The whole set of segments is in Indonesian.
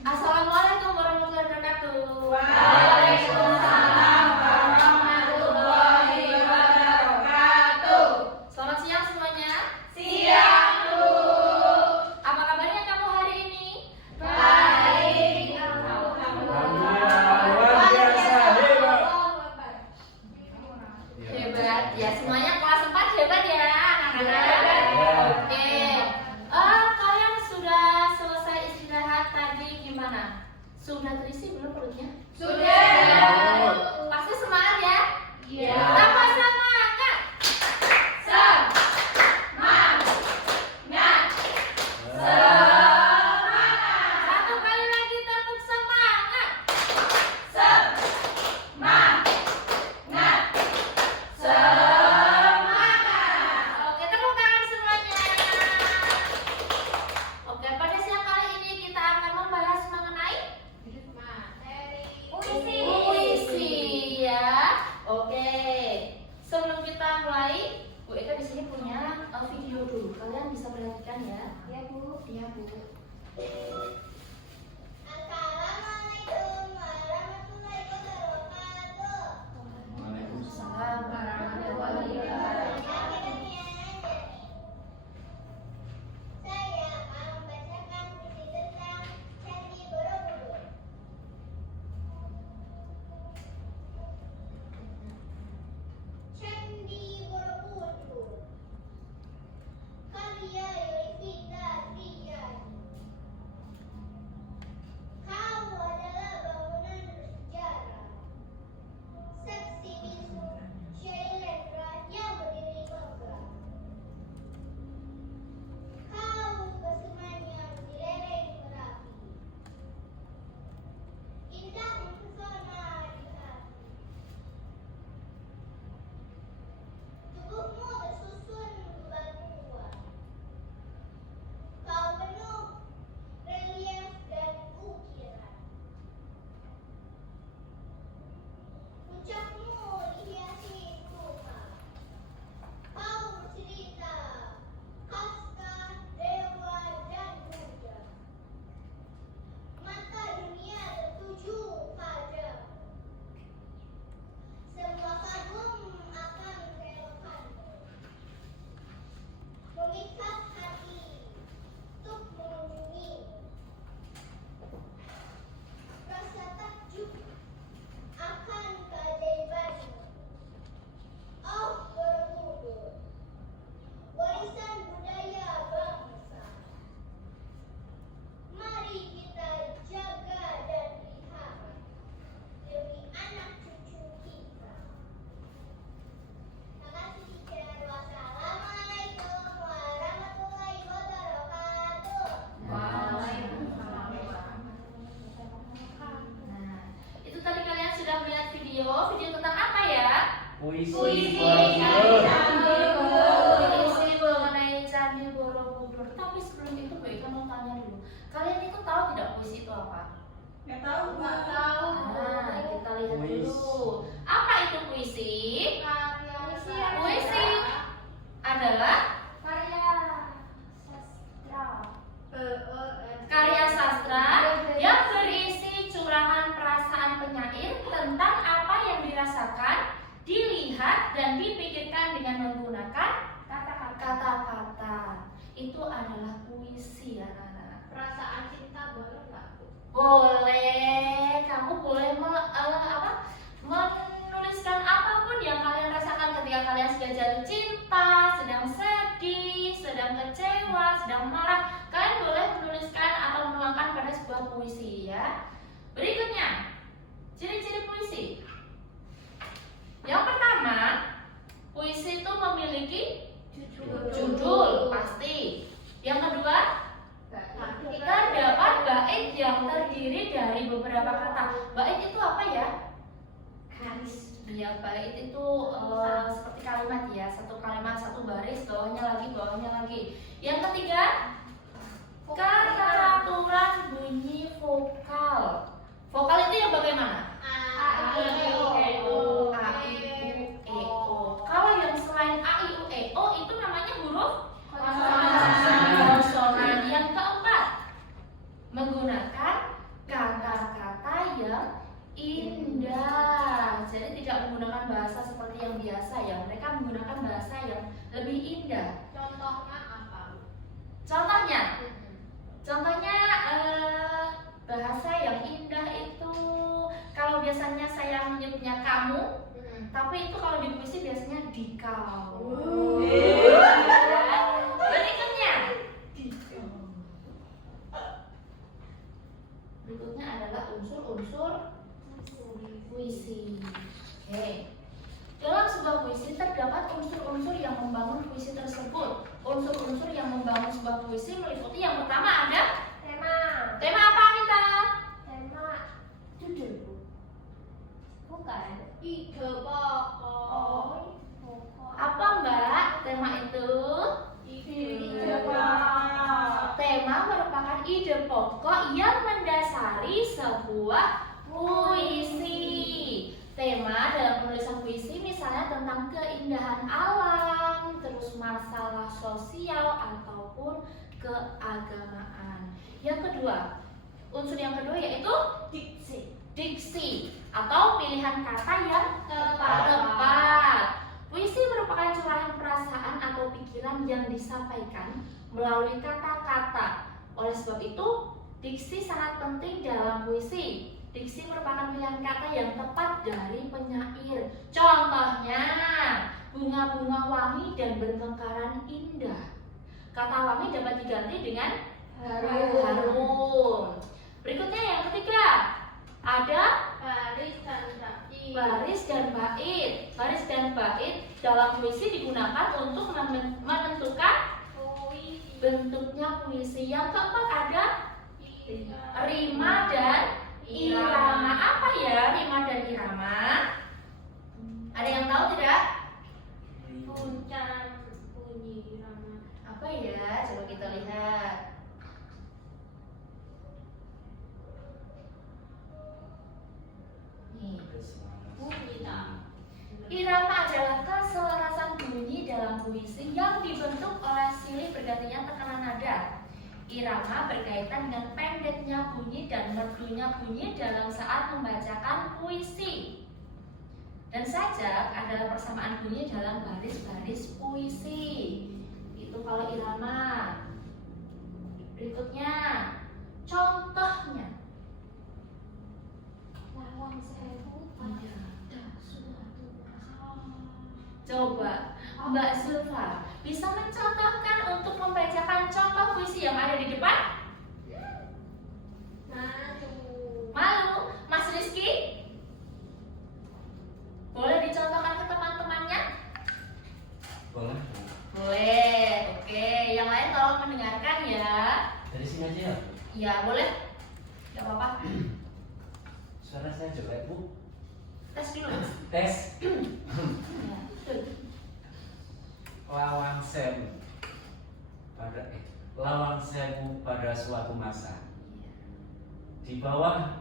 Assalamualaikum warahmatullahi wabarakatuh. Waalaikumsalam warahmatullahi wabarakatuh. Selamat siang semuanya. Siang, Bu. Apa kabarnya kamu hari ini? Baik. Luar biasa hebat. Hebat. Ya, semuanya kelas 4 hebat ya, anak-anak. Hebat. Oke. Kalian sudah selesai istirahat tadi gimana? Sudah terisi belum perutnya? Sudah. Pasti semangat ya? Iya. Tambah semangat. Semangat. Satu kali lagi tepuk semangat. Semangat. Oke, tepuk tangan semuanya. Oke, pada siang kali ini kita akan membahas mengenai puisi ya. Oke. Sebelum kita mulai, Bu Eka di sini punya video dulu. Kalian bisa perhatikan ya. Ya, Bu. Iya, Bu. Assalamualaikum warahmatullahi wabarakatuh. Waalaikumsalam warahmatullahi wabarakatuh. Saya akan membacakan puisi tentang Candi Borobudur. Candi Borobudur, karya Yulista Triyadi. Kau adalah bangunan bersejarah, saksi bisu Shailendra yang berdiri megah. Kau bersemayam di lereng Merapi, indah mempesona di hati. Tubuhmu tersusun bebatuan, kau penuh relief dan ukiran. Puncakmu dihiasi bunga, kau bercerita kasta, dewa dan Buddha. Mata dunia tertuju padamu, semua kagum akan keelokanmu. Memikat hati untuk mengunjungimu, rasa takjub akan keajaibanmu. Oh Borobudur, warisan budaya bangsa. Mari kita jaga dan pelihara demi anak cucu kita. Terima kasih, teacher. Wassalamualaikum warahmatullahi wabarakatuh. Nah, itu tadi kalian sudah melihat video. Video tentang apa ya? Puisi Puisi Borobudur. Puisi mengenai Candi Borobudur. Tapi sebelum itu Bu Eka mau tanya dulu. Kalian itu tahu tidak puisi itu apa? Nggak tahu. Nah, kita lihat Puisi. dulu. Apa itu puisi? Puisi adalah karya sastra yang berisi curahan perasaan penyair tentang apa yang dirasakan, dilihat, dan dipikirkan dengan menggunakan kata-kata. Itu adalah puisi, anak-anak. Perasaan cinta boleh nggak, Bu? Boleh, kamu boleh menuliskan apapun yang kalian rasakan ketika kalian sedang jatuh cinta, sedang sedih, sedang kecewa, sedang marah. Kalian boleh menuliskan atau menuangkan pada sebuah puisi ya. Berikutnya, ciri-ciri puisi. Yang pertama, puisi itu memiliki judul pasti. Yang kedua, terdapat bait yang terdiri dari beberapa kata. Bait itu apa ya? Ya, bait itu seperti kalimat ya, satu kalimat satu baris, bawahnya lagi. Yang ketiga, keteraturan bunyi vokal. Vokal itu yang bagaimana? A, I, U, E, O. Kalau yang selain A, I, U, E, O itu namanya huruf konsonan. Yang keempat, menggunakan biasa ya. Mereka menggunakan bahasa yang lebih indah. Contohnya apa? Contohnya bahasa yang indah itu kalau biasanya saya menyebutnya kamu, tapi itu kalau di puisi biasanya dikau. Berikutnya. Berikutnya adalah unsur-unsur puisi. Oke. Dalam sebuah puisi terdapat unsur-unsur yang membangun puisi tersebut. Unsur-unsur yang membangun sebuah puisi meliputi yang pertama ada Tema. tema apa Anita? Tema. Judul. Bukan. Ide pokok. Apa Mbak tema itu? Ide pokok. Tema merupakan ide pokok yang mendasari sebuah puisi. Tema dalam penulisan puisi misalnya tentang keindahan alam, terus masalah sosial ataupun keagamaan. Yang kedua, unsur yang kedua yaitu diksi atau pilihan kata yang tepat. Puisi merupakan curahan perasaan atau pikiran yang disampaikan melalui kata-kata. Oleh sebab itu, diksi sangat penting dalam puisi. Diksi merupakan pilihan kata yang tepat dari penyair. Contohnya, bunga-bunga wangi dan bermekaran indah. Kata wangi dapat diganti dengan harum. Berikutnya yang ketiga, ada Baris dan bait. baris dan bait. Baris dan bait dalam puisi digunakan untuk menentukan Puisi. bentuknya puisi. Yang keempat ada Irama. rima dan irama. Apa ya rima dan irama? Ada yang tahu tidak? Puncak bunyi irama. Apa ya? Coba kita lihat. Nih. Bunyi tak. Irama adalah keselarasan bunyi dalam puisi yang dibentuk oleh silih bergantinya tekanan nada. Irama berkaitan dengan pendeknya bunyi dan merdunya bunyi dalam saat membacakan puisi. Dan sajak adalah persamaan bunyi dalam baris-baris puisi. Itu kalau irama. Berikutnya, contohnya. Lawang sewu. Iya. Suatu masa. Coba Mbak Zulfa bisa mencontohkan untuk membacakan contoh puisi yang ada di depan? Malu. Malu? Mas Rizky? Boleh dicontohkan ke teman-temannya? Boleh. Boleh, oke. Yang lain tolong mendengarkan ya. Dari sini aja ya. Ya boleh. Gak apa-apa. Suara saya jelek Bu. Tes dulu Mas. Tes. Ya, betul. Lawang sewu pada suatu masa. Di bawah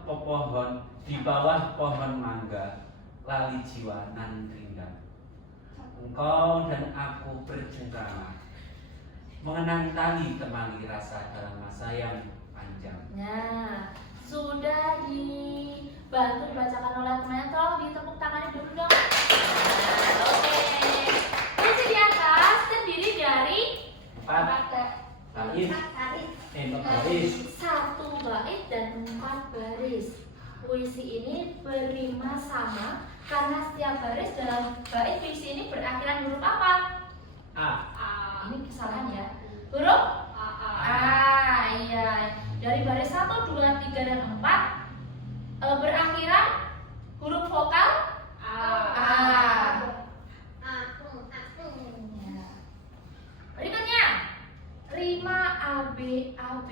pohon mangga, lali jiwa nan rindang. Engkau dan aku bercengkrama, mengenang tali temali rasa dalam masa yang panjang. Nah, sudah dibantu dibacakan oleh temannya. Tolong ditepuk tangannya dulu dong. Nah, oke. Puisi di atas terdiri dari 4 bait, baris. 1 bait dan 4 baris. Puisi ini berrima sama karena setiap baris dalam bait puisi ini berakhiran huruf apa? A. Ini kesalahan ya. Huruf A. Iya. Dari baris 1, 2, 3 dan 4 berakhiran huruf vokal A. Ya. Berikutnya, rima AB-AB.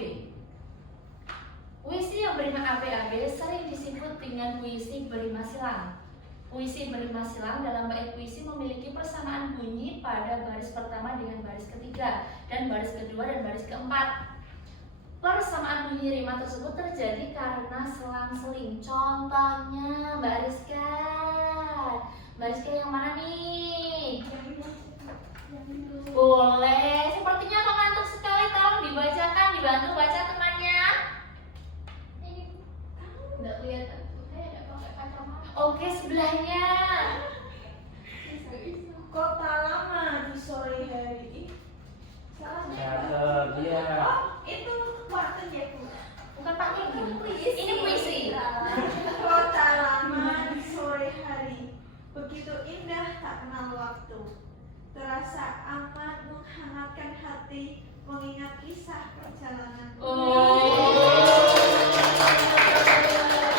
Puisi yang berima AB-AB sering disebut dengan puisi berima silang. Puisi berima silang dalam bait puisi memiliki persamaan bunyi pada baris pertama dengan baris ketiga dan baris kedua dan baris keempat. Persamaan bunyi rima tersebut terjadi karena selang-seling. Contohnya Mbak Rizka. Mbak Rizka yang mana nih? Boleh. Sepertinya mengantuk sekali. Tolong dibacakan, dibantu baca temannya. Nggak kelihatan. Saya nggak pakai kacamata. Oke, sebelahnya. sore hari. Salah. Cakep, iya. Oh, itu waktu ya Bu. Bukan pakai ini puisi. Kota lama di sore hari, begitu indah tak kenal waktu. Terasa amat menghangatkan hati, mengingat kisah perjalanan.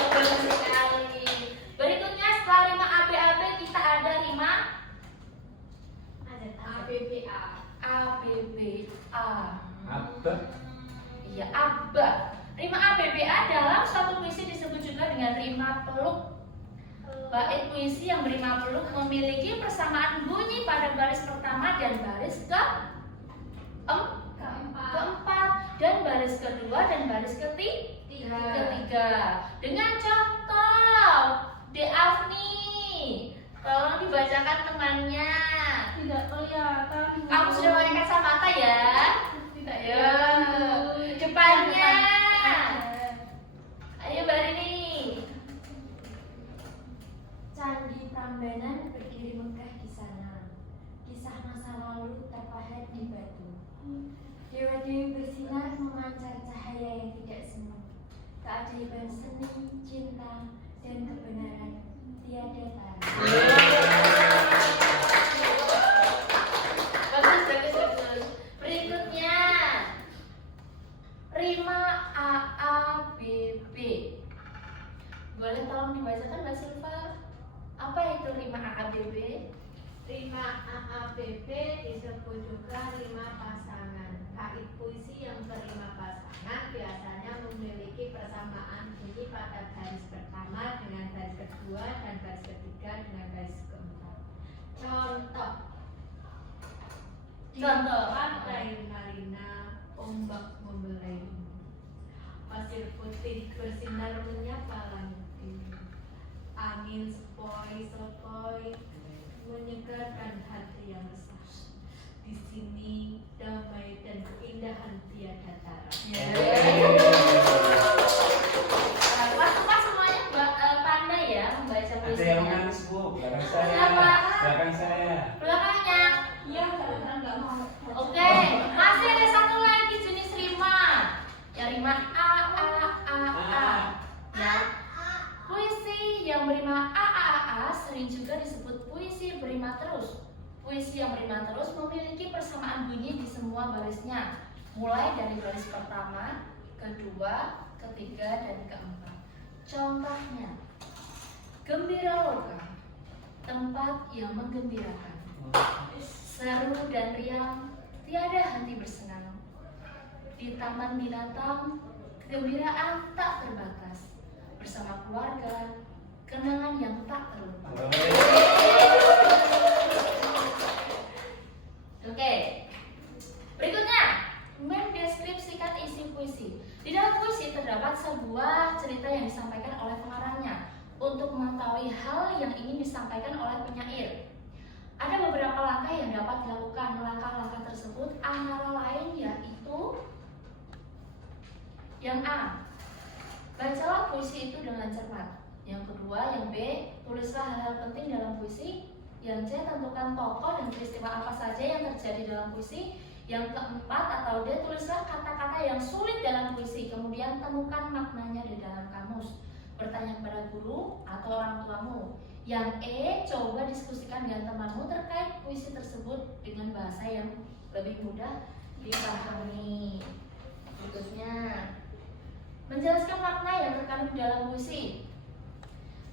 Bagus sekali. Berikutnya setelah rima ABAB kita ada rima Ada ABBA. ABBA. Apa? Iya, ABBA. Rima ABBA dalam suatu puisi disebut juga dengan rima peluk. Bait puisi yang berima peluk memiliki persamaan bunyi pada baris pertama dan baris keempat dan baris kedua dan baris ketiga. Dengan contoh, De Afni, tolong dibacakan temannya. Tidak kelihatan. Bu. Kamu sudah pakai kacamata ya? Tidak Ayo, kelihatan, Bu. depannya. Ada. Ayo Mbak Rini. Candi Prambanan berdiri megah di sana. Kisah masa lalu terpahat di batu. Dewa-dewi bersinar memancar cahaya yang tidak semu. Keajaiban seni, cinta, dan kebenaran tiada tara. Bagus. Berikutnya rima AABB. Boleh tolong dibacakan Mbak Silva? Apa itu rima AABB? Rima AABB disebut juga rima pasangan. Bait puisi yang berima pasangan biasanya memiliki persamaan bunyi pada baris pertama dengan baris kedua dan baris ketiga dengan baris keempat. Contoh. Di Contoh. pantai marina ombak membelai ini. Pasir putih bersinar menyapa langit ini. Angin sepoi-sepoi menyegarkan hati yang resah. Di sini damai dan keindahan tiada tara. Pas semuanya pandai ya membaca Ada puisi. yang menangis Bu, belakang saya. Siapa? Belakang saya. Belakangnya. Iya, karena nggak mau. Oke, masih ada satu lagi jenis rima. Ya rima A. Ya. Puisi yang berima A sering juga disebut puisi berima terus. Puisi yang berima terus memiliki persamaan bunyi di semua barisnya, mulai dari baris pertama, kedua, ketiga, dan keempat. Contohnya, gembira loka, tempat yang menggembirakan. Seru dan riang, tiada henti bersenang. Di taman binatang, kegembiraan tak terbatas. Bersama keluarga, kenangan yang tak terlupa. Oke. Berikutnya, mendeskripsikan isi puisi. Di dalam puisi terdapat sebuah cerita yang disampaikan oleh pengarangnya untuk mengetahui hal yang ingin disampaikan oleh penyair. Ada beberapa langkah yang dapat dilakukan. Langkah-langkah tersebut antara lain yaitu yang A, bacalah puisi itu dengan cermat. Yang kedua, yang B, tulislah hal-hal penting dalam puisi. Yang C, tentukan tokoh dan peristiwa apa saja yang terjadi dalam puisi. Yang keempat atau D, tulislah kata-kata yang sulit dalam puisi. Kemudian temukan maknanya di dalam kamus. Bertanya kepada guru atau orang tuamu. Yang E, coba diskusikan dengan temanmu terkait puisi tersebut dengan bahasa yang lebih mudah dipahami. Berikutnya, menjelaskan makna yang terkandung dalam puisi.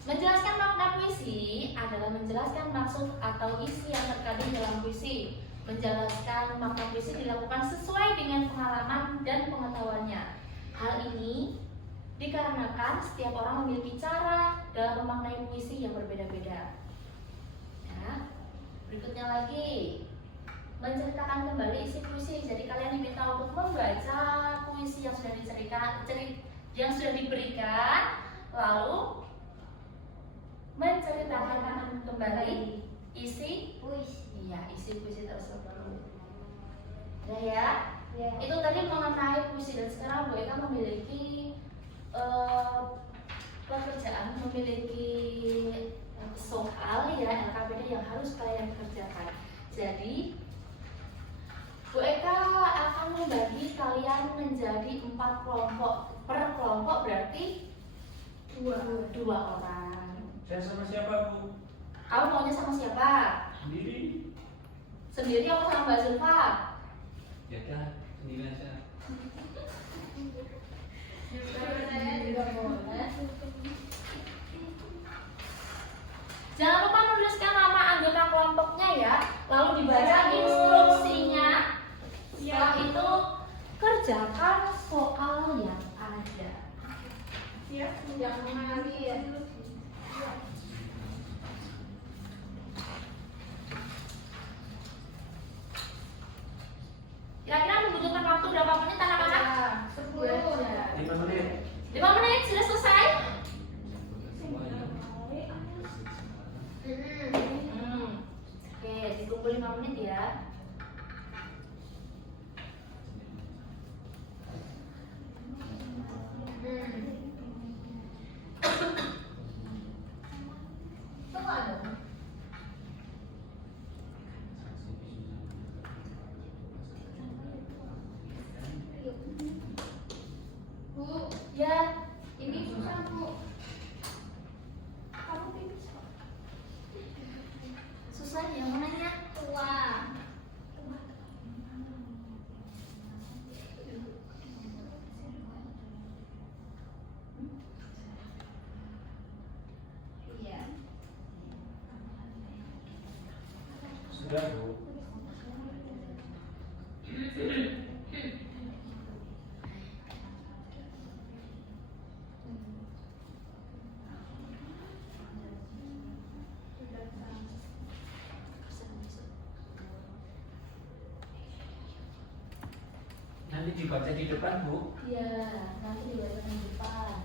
Menjelaskan makna puisi adalah menjelaskan maksud atau isi yang terkandung dalam puisi. Menjelaskan makna puisi dilakukan sesuai dengan pengalaman dan pengetahuannya. Hal ini dikarenakan setiap orang memiliki cara dalam memaknai puisi yang berbeda-beda. Ya. Berikutnya lagi, menceritakan kembali isi puisi. Jadi kalian diminta untuk membaca puisi yang sudah yang sudah diberikan, lalu menceritakan kembali isi puisi. Iya, isi puisi tersebut. Udah ya? Ya. Itu tadi mengenai puisi, dan sekarang Bu Eka memiliki pekerjaan, memiliki soal ya LKPD yang harus kalian kerjakan. Jadi 2 orang. Saya sama siapa, Bu? Kamu maunya sama siapa? Sendiri. Sendiri apa sama Mbak Zulfa? Ya dah, sendiri aja. Jangan lupa menuliskan nama anggota kelompoknya ya. Lalu dibaca instruksinya. Setelah itu kerjakan soal yang ada. Yang mengalami ya. Kira-kira membutuhkan waktu berapa menit anak-anak? 10. 5 menit. 5 menit sudah selesai? Oke, ditunggu 5 menit ya. Bu, Ya, ini susah Bu. kamu pipis kok. Susah yang mananya? Tua. Iya. Sudah, Bu. Nanti dibaca di depan, Bu. Iya, nanti dibaca di depan.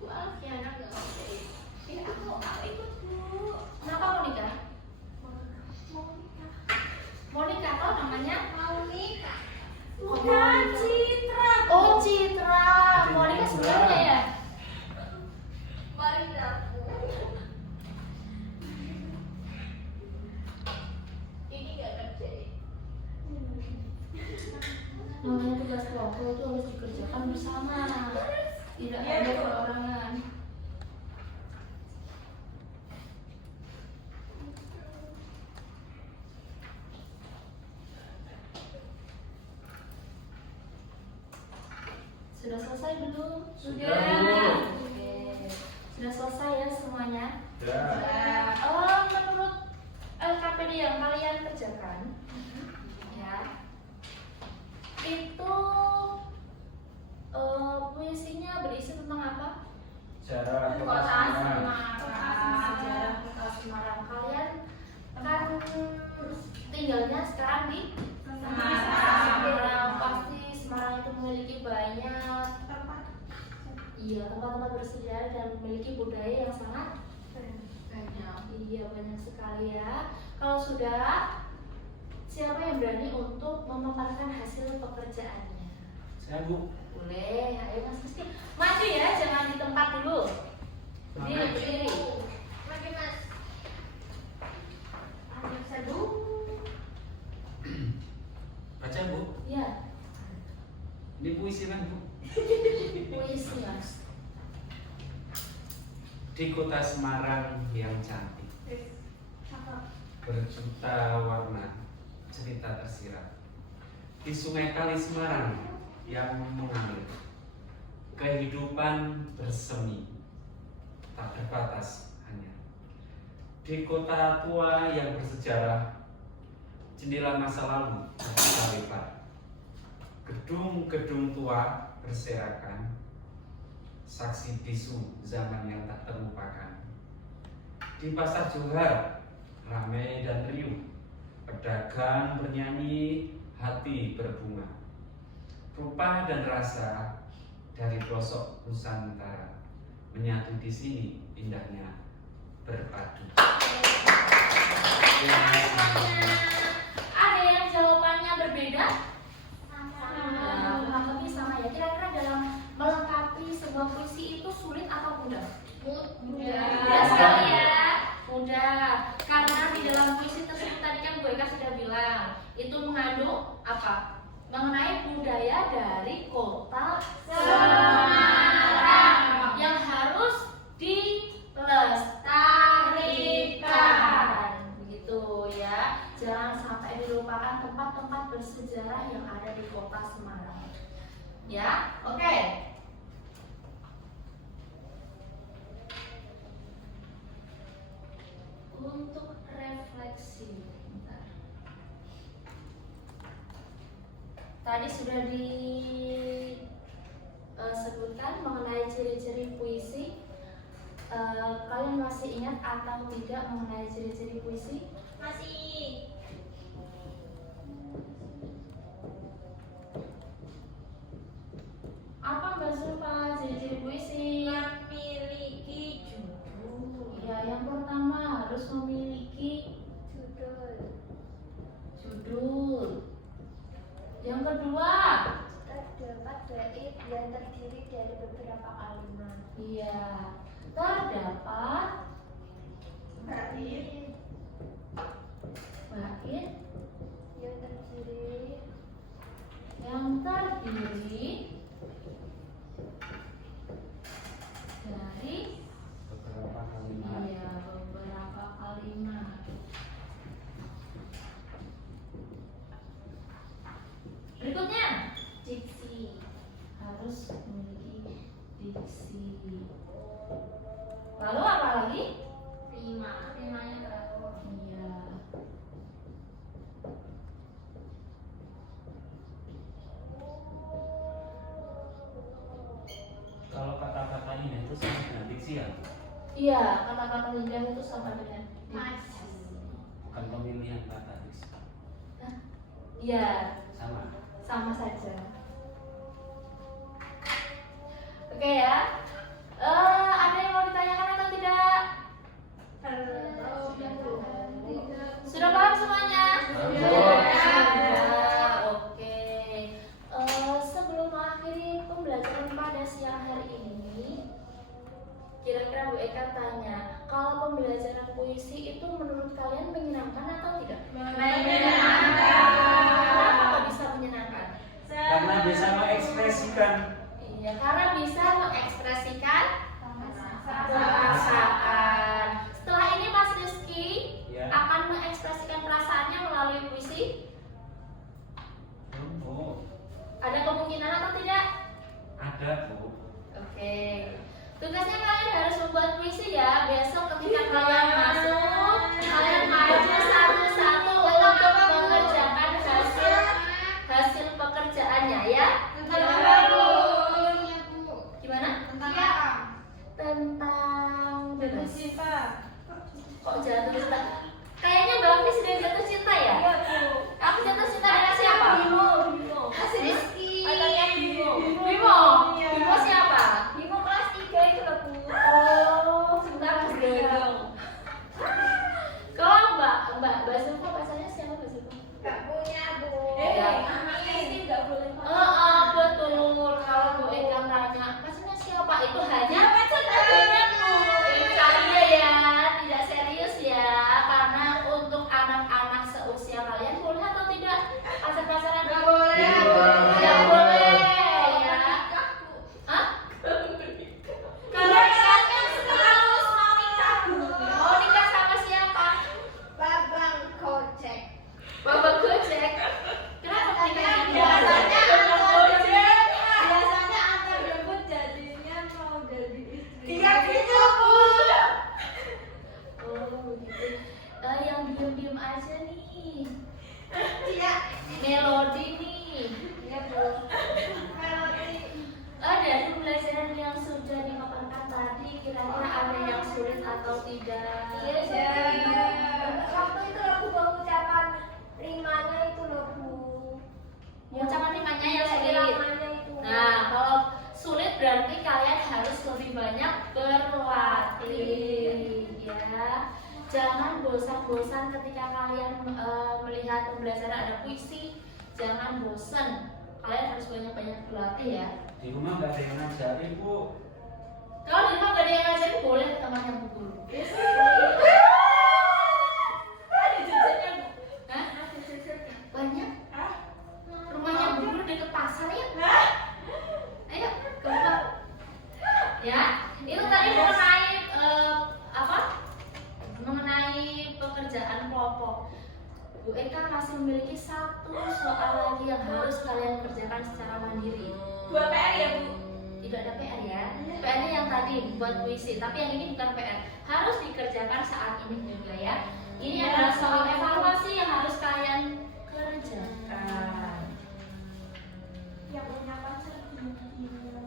Maaf ya anak nggak ngerti. Ya aku ikut Bu. Kenapa Monica? Monica toh namanya? Mau nikah. Bukan Citra. Oh Citra. Monica sebenarnya ya? Mari dapur. Ini nggak ngerjain. Namanya tugas kelompok itu harus dikerjakan bersama. Tidak ada perorangan. Sudah selesai belum? Sudah, Bu. Oke. Sudah selesai ya semuanya? Sudah. Menurut LKPD yang kalian kerjakan, ya, itu puisinya berisi tentang apa? Sejarah Kota Kota Semarang. Sejarah Kota Semarang. Kalian kan tinggalnya sekarang di Semarang. Pasti Semarang itu memiliki banyak tempat-tempat bersejarah dan memiliki budaya yang sangat Banyak. iya banyak sekali ya. Kalau sudah, siapa yang berani untuk memaparkan hasil pekerjaannya? Saya, Bu. Boleh, ayo Mas Kristi. Maju ya, jangan di tempat dulu. Berdiri, Maju. berdiri. Mari Mas. Ayo sadu. Baca, Bu. Ya, Ini puisi kan, Bu? puisi Mas. Di kota Semarang yang cantik, berjuta warna, cerita tersirat. Di sungai Kali Semarang yang mengalir, kehidupan bersemi, tak terbatas hanya. Di kota tua yang bersejarah, jendela masa lalu terbuka lebar. Gedung-gedung tua berserakan, saksi bisu zaman yang tak terlupakan. Di pasar Johar, ramai dan riuh, pedagang bernyanyi, hati berbunga. Rupa dan rasa dari pelosok Nusantara menyatu di sini, indahnya berpadu. Ada yang jawabannya berbeda? Nah, kurang lebih sama ya. Kira-kira dalam melengkapi sebuah puisi itu sulit atau mudah? Mudah. Mudah sekali ya, mudah. Karena di dalam puisi tersebut tadi kan Bu Eka sudah bilang itu mengandung apa? Mengenai budaya dari kota Semarang yang harus dilestarikan, begitu ya. Jangan sampai dilupakan tempat-tempat bersejarah yang ada di kota Semarang. Ya, oke. Untuk refleksi, bentar. Tadi sudah disebutkan mengenai ciri-ciri puisi. Kalian masih ingat atau tidak mengenai ciri-ciri puisi? Masih. Apa Mbak Zulfa ciri-ciri puisi? Memiliki judul. Ya, yang pertama harus memiliki judul. Yang kedua, Terdapat bait yang terdiri dari beberapa kalimat. iya, terdapat Bait bait yang terdiri dari beberapa kalimat. iya beberapa kalimat. Berikutnya, diksi, harus memiliki diksi. Lalu apa lagi? rimanya teratur. Iya. Kalau kata-kata ini itu sama dengan diksi ya, Iya, kata-kata lidah itu sama dengan Mas. bukan pemilihan kata diksi. iya, Sama. sama saja. Oke ya. Ada yang mau ditanyakan atau tidak? Sudah paham semuanya? Sudah. Oke. Sebelum mengakhiri pembelajaran pada siang hari ini, kira-kira Bu Eka tanya, kalau pembelajaran puisi itu menurut kalian menyenangkan atau tidak? Kenapa kok bisa menyenangkan? Karena bisa mengekspresikan Iya, karena bisa mengekspresikan perasaan. Setelah ini Mas Rizky ya. akan mengekspresikan perasaannya melalui puisi. Oh, Ada kemungkinan atau tidak? ada Bu. Oke. Tugasnya kalian harus membuat puisi ya. Besok ketika kalian masuk, kalian maju satu-satu untuk mengerjakan hasil pekerjaannya ya. Gimana? Tentang bebas. Kok jatuh cinta? Kayaknya Mbak Fis sudah jatuh cinta ya? Aku jatuh cinta dengan siapa? Rizky. Bimo. Bimo siapa? Bimo kelas 3 itu loh, Bu. Oh, sebentar Mas Gendong. Kalau Mbak Zulfa pacarnya siapa Mbak Zulfa? Gak punya, Bu. Amin. Betul. Kalau Bu Eka tanya pacarnya siapa, itu hanya pacarku. Bercanda ya, tidak serius ya. Karena untuk anak-anak seusia kalian boleh atau tidak pacar-pacaran? Gak boleh. Tidak boleh ya. Hah? Kalau kalian harus mau nikah, mau nikah sama siapa? Babang Gojek. Bapak Gojek. Kenapa nikah di Biasanya Bapak Gojek? Biasanya antar jemput jadinya mau jadi istri. Oh begitu. Yang diem-diem aja nih. Iya. Melodi nih. Iya, Bu. Melodi. Dari pembelajaran yang sudah dipaparkan tadi, kira-kira ada yang sulit atau tidak? Waktu itu loh, Bu, pengucapan rimanya itu loh, Bu. Ucapan rimanya yang sulit. Rimanya itu. Nah, kalau sulit berarti kalian harus lebih banyak berlatih, ya. Jangan bosan-bosan ketika kalian melihat pembelajaran ada puisi. Jangan bosan. Kalian harus banyak-banyak berlatih ya. Di rumah nggak ada yang ngajari, Bu. Kalau di rumah gak ada yang ngajarin boleh ke temannya Bu Guru. Ada jajannya Bu. Hah? Ada jajannya. Banyak. Hah? Rumahnya Bu Guru deket pasar ya. Ayo ke rumah. Ya, itu tadi mengenai apa? Mengenai pekerjaan kelompok. Bu Eka masih memiliki satu soal lagi yang harus kalian kerjakan secara mandiri. 2 PR ya, Bu? Tidak ada PR ya. PR-nya yang tadi buat puisi, tapi yang ini bukan PR. Harus dikerjakan saat ini juga ya. Ini adalah soal evaluasi yang harus kalian kerjakan. Yang punya pacar gimana?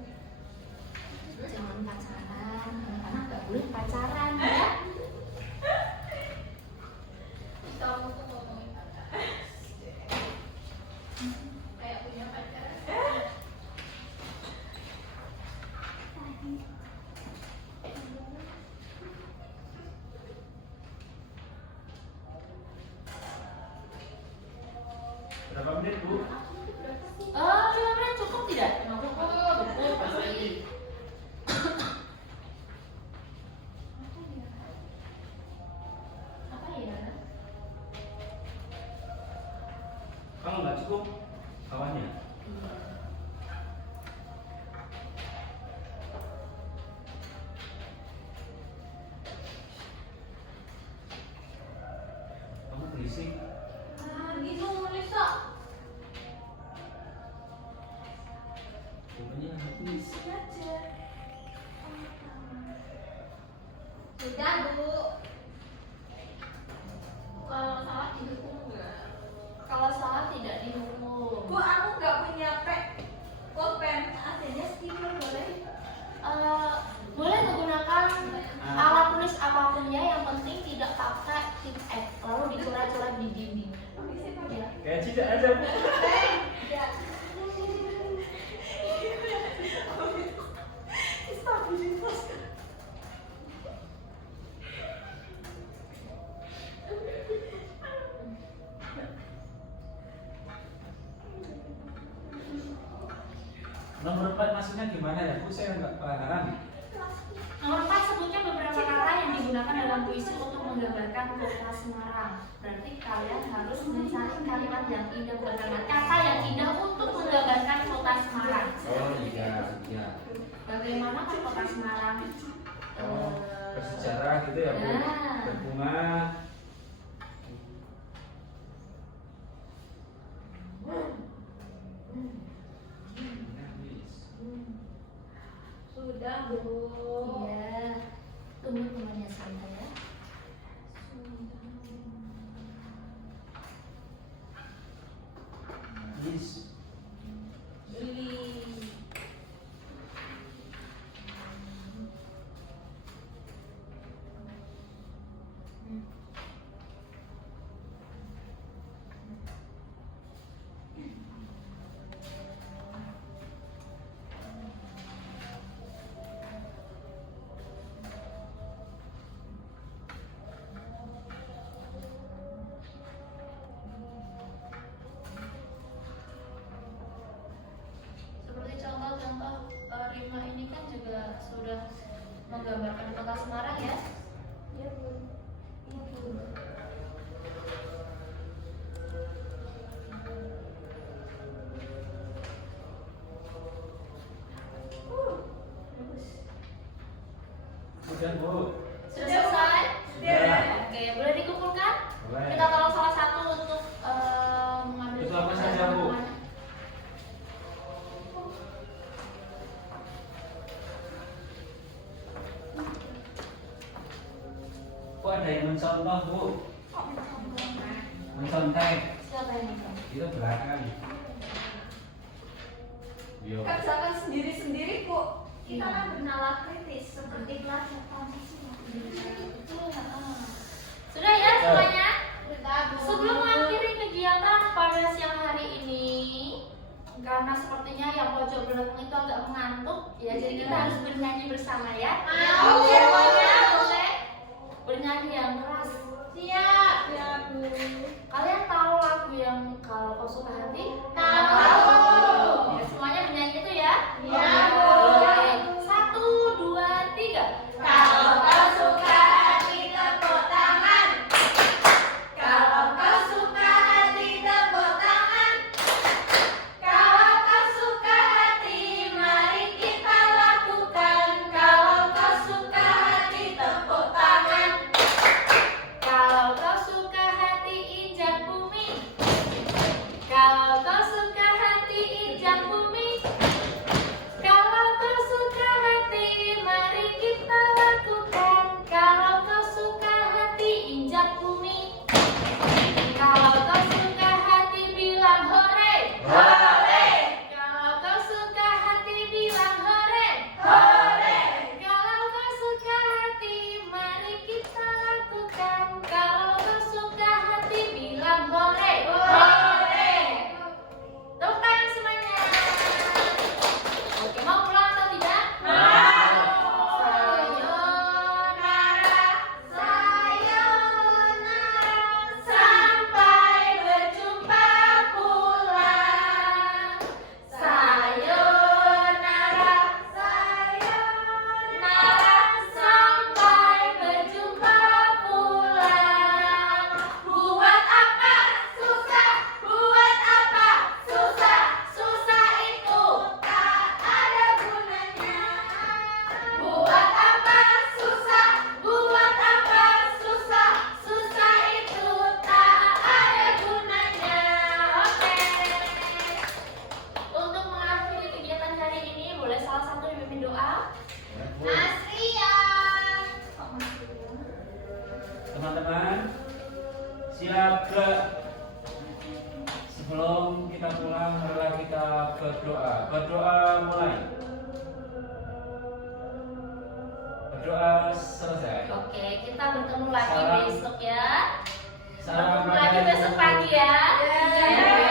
Jangan pacaran, anak-anak nggak boleh pacaran ya. Kamu tuh ngomongin pacar. Kayak punya pacar. Berapa menit, Bu? 5 menit cukup tidak? Cukup pasti. Apa ya? Kalau nggak cukup, kawannya. Kamu berisik. Gitu nulis kok. Pokoknya habis. Aja. Sudah, Bu. Kalau salah didukung enggak? Kalau salah tidak dihukum. Bu, aku nggak punya pulpen. Adanya stiker boleh? Boleh menggunakan alat tulis apapun ya, yang penting tidak pakai tip F lalu dicoret-coret di dinding. Ya. Kayak tidak ada, Bu. Nomor 4 maksudnya gimana ya, Bu? Saya nggak paham. Nomor 4 sebutnya beberapa kata yang digunakan dalam puisi untuk menggambarkan kota Semarang. Berarti kalian harus mencari kalimat yang indah, kata yang indah untuk menggambarkan kota Semarang. Oh iya, iya. Bagaimana kan kota Semarang? Oh, bersejarah gitu ya, Bu. Nah. Berbunga. Sudah, Bu. Iya. Tunggu temannya santai ya. Yes. Beli. Seperti contoh-contoh rima ini kan juga sudah menggambarkan kota Semarang ya. Iya, Bu. Iya, Bu. Bagus. Sudah, Bu. Sudah selesai? Sudah. Oke, boleh dikumpulkan? Boleh. Kita tolong salah satu untuk mengambil. Itu apa saja, Bu? Kok ada yang mencontoh, Bu? Mencontek. Siapa yang mencontoh? Itu belakang. Yo. Kerjakan sendiri-sendiri, Bu. Kita kan bernalar kritis seperti pelajar Pancasila. Sudah ya semuanya? Sudah, Bu. Sebelum mengakhiri kegiatan pada siang hari ini, karena sepertinya yang pojok belakang itu agak mengantuk, ya jadi kita harus bernyanyi bersama ya. Mau. Semuanya boleh bernyanyi yang keras. Siap. Ya, Bu. Kalian tahu lagu yang kalau kau suka hati? Tahu. Ya, semuanya bernyanyi itu ya. Ya. Sebelum kita pulang, marilah kita berdoa. Berdoa mulai. Berdoa selesai. Oke, kita bertemu lagi Salam. besok ya. Salam Bertemu lagi besok pagi ya. Ya.